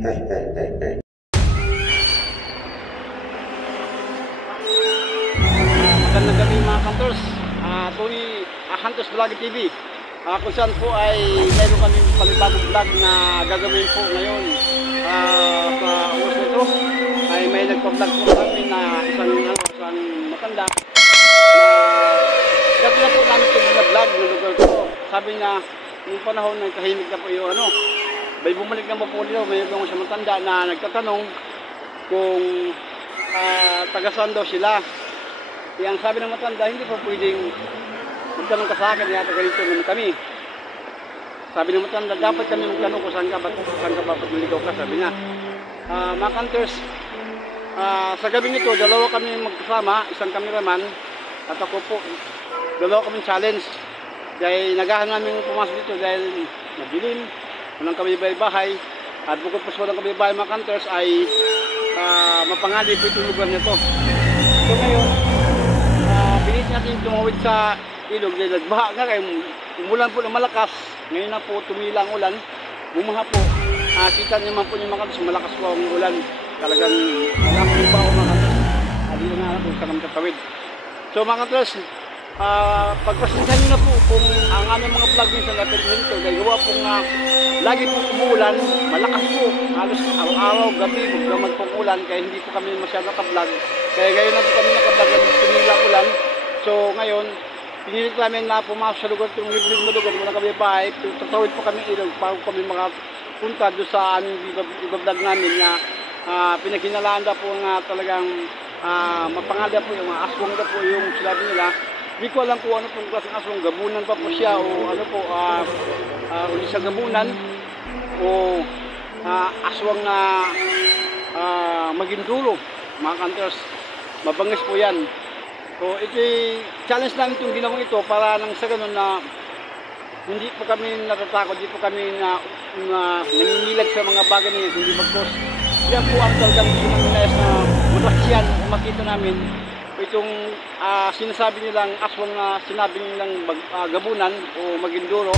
Magandang gabi mga kantors, Tony Hantos Vlog TV. Kung saan po ay meron kami panibagong vlog na gagawin po ngayon. Sa oras nito ay may nagpa-vlog po kami na isang matanda na gagawin na po namin itong vlog na lugar ko. Sabi niya, yung panahon na tahimik na po yung may bumalik na po dito, may ibang siya matanda na nagtatanong kung taga-saan daw sila. Ang sabi ng matanda, hindi po pwedeng magtanong ka sa akin, yata ganito naman kami. Sabi ng matanda, dapat kami magtanong kung saan ka ba naligaw ka, sabi niya. Mga kanters, sa gabi nito, dalawa kami magkasama, isang cameraman, at ako po, dalawa kami challenge. Dahil nagahan namin pumasok dito dahil madilim, walang kabibay-bahay, at bukod pa sa walang kabibay mga kanters ay mapangali po itong lugar nito. So ngayon, pilit natin tumawid sa ilog dahil nagbaha nga kayo, umulan po ng malakas. Ngayon na po tumila ang ulan, bumaha po. Kita naman po yung mga kanters, malakas po ang ulan. Talagang malakas po ako mga kanters. Dito na alam kung saan tatawid. So mga kanters, pagpasensya nyo na po kung ang aming mga vlog minsan natin nito dahil gawa pong lagi pong umuulan, malakas po, halos araw-araw, gabi, magdamag pong ulan, kaya hindi po kami masyado naka-vlog. Kaya ngayon na po kami naka-vlog, tumila ulan. So ngayon, pinilit namin na pumasok sa lugar, itong liblib na lugar, muna kami bahay, tatawid po kami ilog, bago kami makapunta doon sa aming vlog namin na pinaghinalaan na po nga talagang mapangal na po yung aswang na po yung sinabi nila. Hindi ko alam kung ano pong klaseng aswang, gabunan pa po siya o ano po, uli sa gabunan o aswang na maginduro, mga kanters, mabangis po yan. So challenge namin itong ginawang ito para nang sa ganun na hindi po kami natatakot, hindi po kami nangingilag sa mga bagay na yun, hindi mag-cause. Yan po ang talagang sinanginayas na matraksyan kung makita namin. Itong sinasabi nilang aswang na sinabi nilang gabunan o maginduro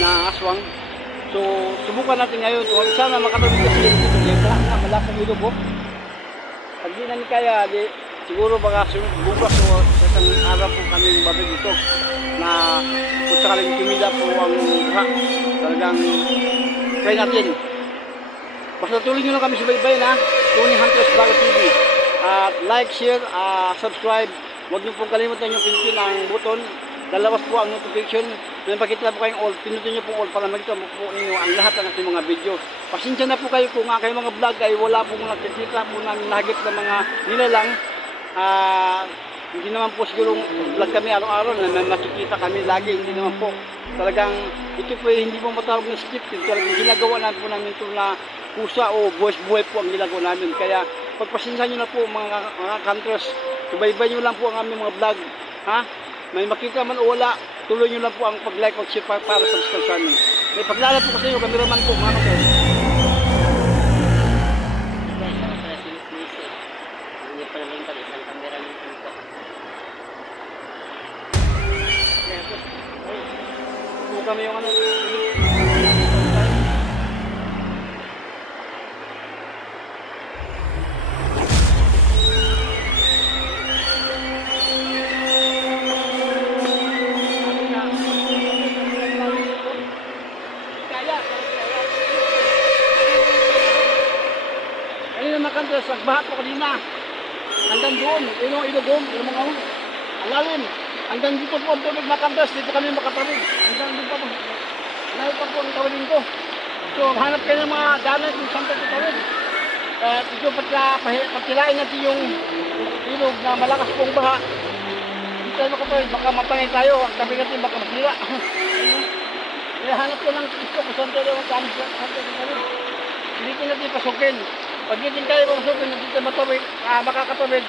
na aswang. So subukan natin ngayon. Sana makatawid kasi dito. Dahil malakas ilog po. Pag di namin kaya, siguro baka bukas o isang araw po kami babalik dito na kung sakaling tumila po ang buha. Talagang try natin. Basta tuloy nyo lang kami subaybay na Tony Hantos Vlog TV. Like, share, subscribe. Huwag niyo pong kalimutan yung pindutin ang button. Lalawas po ang notification. Kung pakita po kayong all, pindutin niyo po all para makita po ninyo ang lahat ng ating mga video. Pasensya na po kayo kung kayong mga vlog ay wala pong nakikita po namin nahagip ng mga nilalang. Hindi naman po siguro vlog kami araw-araw na nakikita kami lagi. Hindi naman po. Talagang ito po hindi po matawag na script. Talagang ginagawa natin po namin ito na kusa o buhay po ang ginagawa namin. Kaya pagpasensya nyo na po mga kanters, subaybay nyo lang po ang aming mga vlog. May makita man o wala, tuloy nyo lang po ang pag-like o share para subscribe sa amin. May paglalap po kasi yung cameraman po mga kanters. Kami yung ano nagbaha po kanina hanggang doon, yung ilogong, yung mga alalim hanggang dito po ang tubig mga kanters, dito kami makatawid hanggang dito po, nahin pa po ang tawidin ko. So hanap kayo ng mga dalan kung saan tayo tawid. Ito patilain natin yung ilog na malakas pong baha, hindi tayo makatawid, baka mapangay tayo, ang tabi natin baka masira. Kaya hanap ko ng gusto kung saan tayo tawid, hindi ko natin pasukin. Pag hindi kayo pasukin, hindi tayo matawid, makakatawid,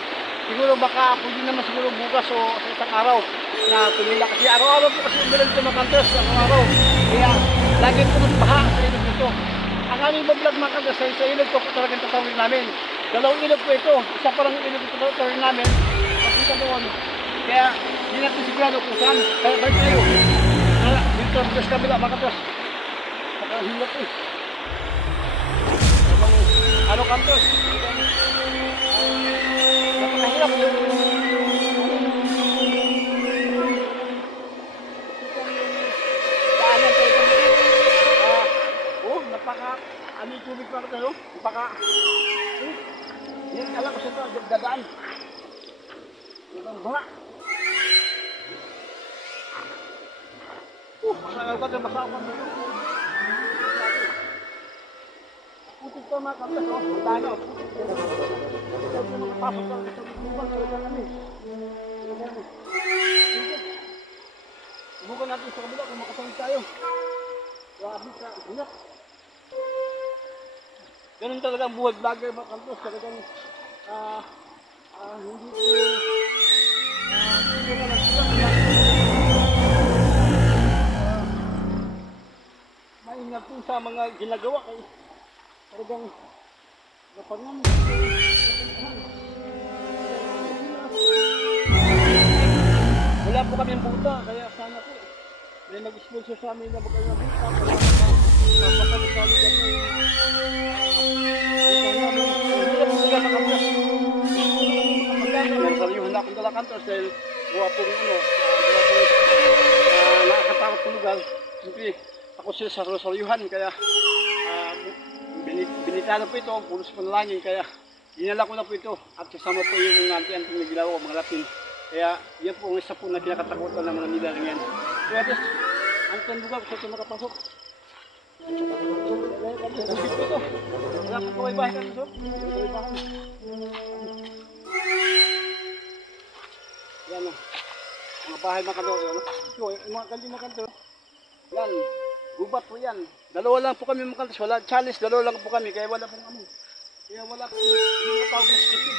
siguro baka pwede naman siguro bukas o sa isang araw na tumila. Kasi araw-araw po kasi umilag ito mga kanters, araw-araw. Kaya lagi po nagbaha sa ilog nito. Ang aming vlog mga kanters, sa ilog ko talagang tatawid namin. Dalawang ilog po ito, isa parang ilog ito tatawid namin. Pagkita doon. Kaya hindi natin sigurado kung saan. Kaya balik tayo. Dito sa kabila mga kanters. Nakahilap eh. ano kantos. Napakahirap yung daanan sa itong napaka ano yung tubig pa tayo, napaka yan alam ko sa ito, dadaan itong baha. Masangaw ka dyan, masangaw ka dyan. Putik to mga kantos, ang dano. Ito po makapasok lang sa lubang, talaga kami. Subukan natin sa kabila kung makasawid tayo. Grabe sa hinap. Ganun talaga ang buhay vlogger mga kantos. Talagang hindi ko na lang sila. Maingat po sa mga ginagawa kay talagang napangan. Wala po kami ang buta, kaya sana po may mag-sponsor sa amin na magkaya ng buta para mapapalisalo kami. Nasaryuhan na akong dalakantos dahil buha pong nakakatakot po lugar. Siyempre ako sila sa rosaryuhan kaya binitano po ito, pulos panalangin kaya dinala ko na po ito at kasama po yung mga anti-anting na ginawa ko, mga lapin. Kaya yan po ang isa po na kinakatakutan ng mga nilalang yan. Kaya just, ang tanduga ko sa ito makapasok. Wala po kaway-bahay ka ito. Yan o. Mga bahay mga kanto. Mga kanto mga kanto. Yan. Gubat po yan. Dalawa lang po kami mga kanto. Wala challenge. Dalawa lang po kami. Kaya wala pong ano. Kaya wala pong tawag na skipid.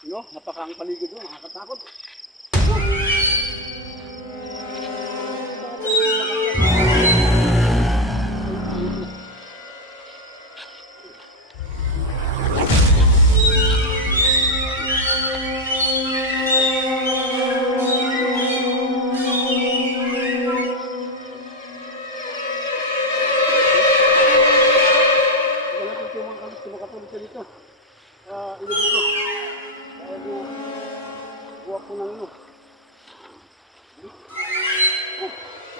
No, napakaang paligid doon, nakakatakot.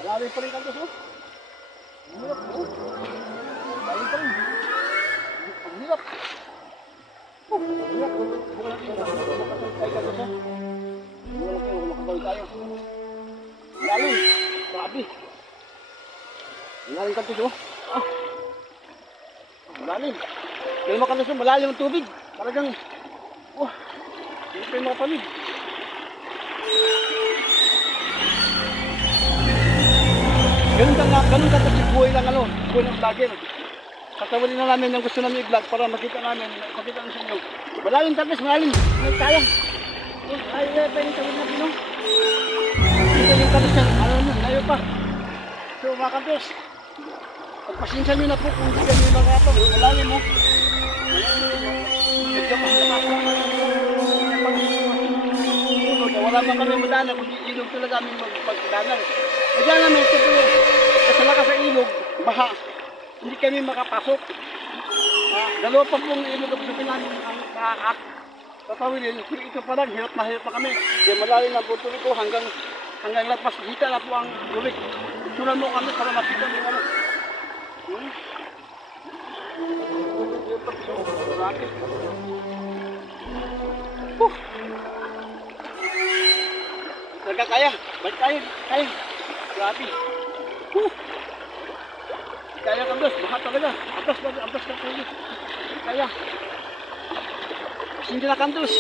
Malalim pa rin kantos, oh. Ang hirap, oh. Malalim pa rin. Ang hirap. Ang hirap. Bukan natin makatawid tayo kantos, oh. Makatawid tayo. Malalim. Grabe. Malalim kantos, oh. Malalim. Kaya mga kantos, malalim ang tubig. Talagang, hindi pa yung makapalig. Ganun ka kasi buhay lang buhay ng vlogger. Katawalin na namin yung gusto namin i-vlog para makita namin sa inyo. Malalim tapos, malalim. May kaya. Ay, pa yung tawid natin, no? Kita yung tapos yan, layo pa. So, mga kapos, pagpasensya nyo na po kung hindi kami makapag. Malalim mo. Wala pa kami madana kung ilog talaga kami magdana. Kaya namin ito po, kasalakas sa ilog, baha, hindi kami makapasok. Dalawa pa pong ilog ang gusto namin ang tatawilin. Ito pa lang, hirap na hirap pa kami. Kaya malalim na po tuloy ko hanggang lapas. Kita na po ang tubig. Tunan mo kami para makita mo ano. Talaga kaya, balik tayo, kaya. Grabe. Kaya ka bros, bahat talaga. Atas ka tayo. Kaya. Hindi na kantos.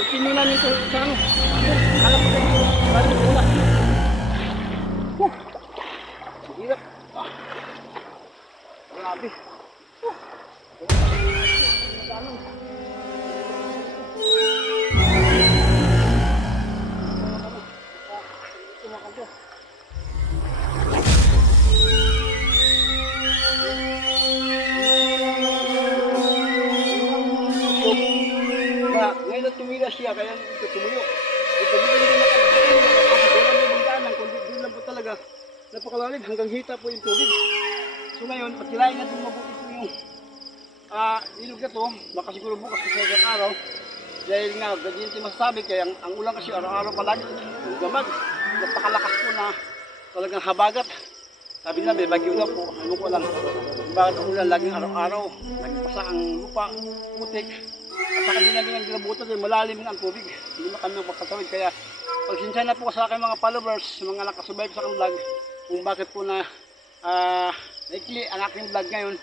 Continue namin ito sa ano. Alam mo kayo, balik ko na. Hirap. Grabe. Ngayon tumila siya, kaya ito tumuyo. Ito dito hindi makapagdating, nakapagdating yung banggaan ng talaga napakalalim, hanggang hita po yung tubig. So ngayon, pagkilain natin mabuti po yung ilog na to, baka siguro bukas sa isang araw. Dahil nga, ganyan masasabi, kaya ang ulan kasi araw-araw palagi, ang gamag, napakalakas po na talagang habagat. Sabi nila, may bagyo na po, ano ko lang, bakit ang ulan laging araw-araw, laging pasa ang lupa, putik. At saka din namin ang gilabutan, malalim na ang tubig, hindi na kami magpapatawid. Kaya pagsinsya na po sa aking mga followers, mga nakasubay sa aking vlog, kung bakit po na naikli ang aking vlog ngayon.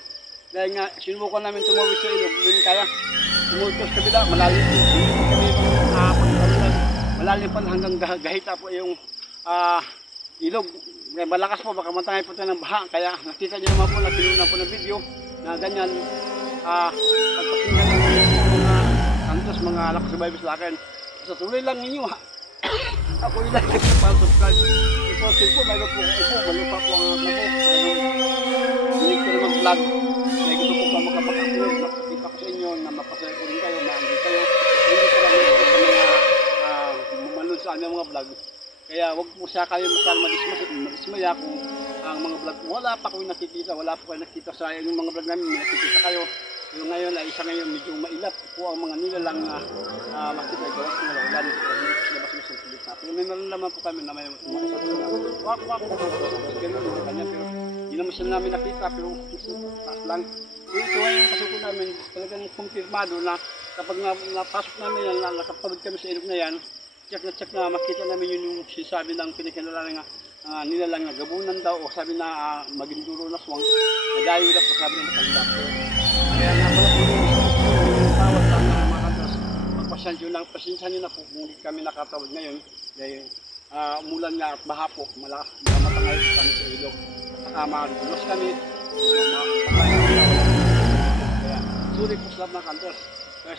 Dahil nga, sinubukan namin tumawid sa ilog, hindi kaya. Tumawid ko sa kabila, malalim po. Malalim pa hanggang gahita po yung ilog. Malakas po, baka matangay po tayo ng baha. Kaya nakita niyo naman po na pinuna po ng video na ganyan. Pagpasingan ng mga kantos, mga nakasubayos sa akin. So tuloy lang ninyo ha. Ako yung like para subscribe. Iposil po, mayroon po ako po. Malupa po ang ako po. Hindi ko naman vlog. Kaya gusto po pa makapag-upload. Makikita ko sa inyo na mapasaya ko rin kayo, maanggi kayo. Hindi ko lang ito sa mga manood sa aming mga vlog. Kaya wag po siya kayo madismaya kung ang mga vlog wala pa kayo nakikita, wala pa kayo nakikita sa yung mga vlog namin, may nakikita kayo. Pero ngayon ay isa ngayon medyo mailap po ang mga nilalang makikita ko sa mga ulan. Pero may naman po kami na may wak kanya, pero hindi naman siya namin nakita, pero taas lang. Ito ay yung pasok namin, talagang kumpirmado na kapag napasok namin yan, nakapagod kami sa ilog na yan, check na makita namin yun yung sinasabi ng pinikinalalang nilalang na gabunan daw o sabi na maginduro na swang na dayo na po sabi ng matanda. Kaya nga pala po yung tawad sa mga kantos, pasensya nyo na po kung hindi kami nakatawad ngayon dahil umulan nga at baha po, malakas matangay kami sa ilog at saka madulos kami kaya sorry po sa lahat ng kantos.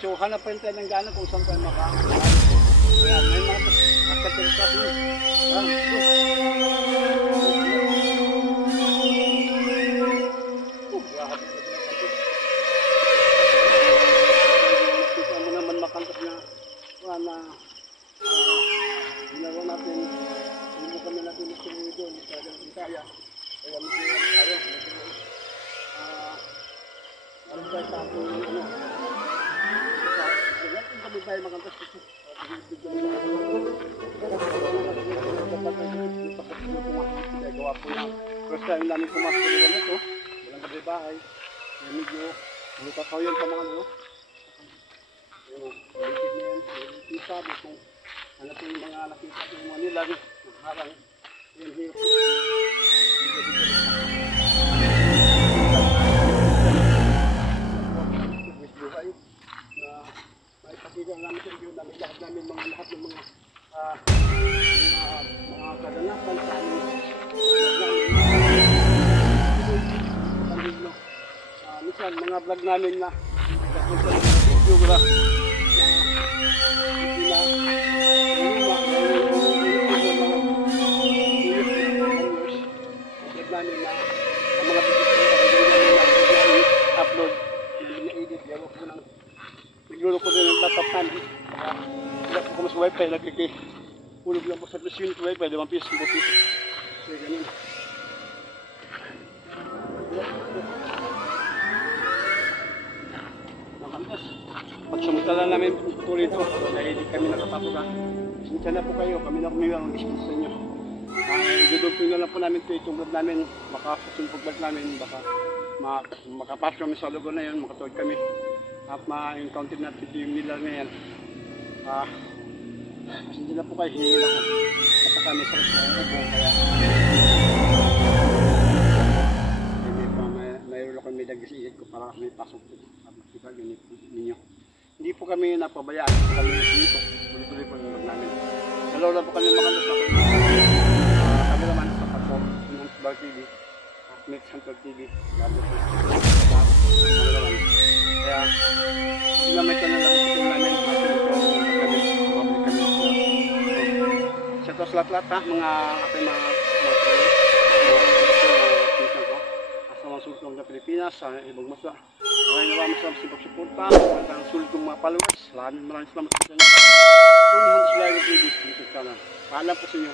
So hanap pa rin tayo ng gana kung saan tayo makakalaman. Kaya may mga tos, nakatagpas nyo. Nakita mo naman makantas na ginawa natin, sinubukan na natin gusto mo doon sa ganang kaya. Kaya medyo tayo, alam tayo sa ating ganyan kami tayo makantas kasi gawa po yung first time namin pumasok sa lugar nito, walang kabibahay, medyo mulutaw yun sa mga ano. Yung balitig na yan, yung sabi kung ano po yung mga nakita ko yung mga nilag, harang, yun hirap po. Maipakita namin sa video namin lahat namin lahat ng mga kaganapan sa amin. Minsan mga vlog namin na video na upload na-edit yawa ko ng naglulok ko din ng laptop namin wala po kami sa wifi nagkikihulog lang po sa plus unit wifi 5 piso, 5 piso kaya ganun makantas pag sumutala namin po rito dahil hindi kami nakapasok sinsya na po kayo kami na kumiwa ang discuss sa inyo idudugtong na lang po namin ito itong vlog namin baka susunod vlog namin baka makapasok kami sa lugar na yun makatuwag kami at ma-encounter natin yung nila ngayon kasi hindi na po kayo hihingin ako at kami sa restaurant kaya mayroon ako may dagisiit ko para may pasok at makita ganito ninyo hindi po kami napabayaan kami dito tuloy-tuloy po yung namin dalaw na po kami makandas ako kami naman sa Pato ng Bar TV at Mix Hunter TV lalo po kaya ginamit ko na lang ito namin shout out sa lahat ha mga aking mga pinsan ko sa mga sultong na Pilipinas sa ibang masa maraming salamat sa pagsuporta ang sulit kong mga followers maraming salamat sa inyo kung Hans Vlogger TV YouTube channel paalam po sa inyo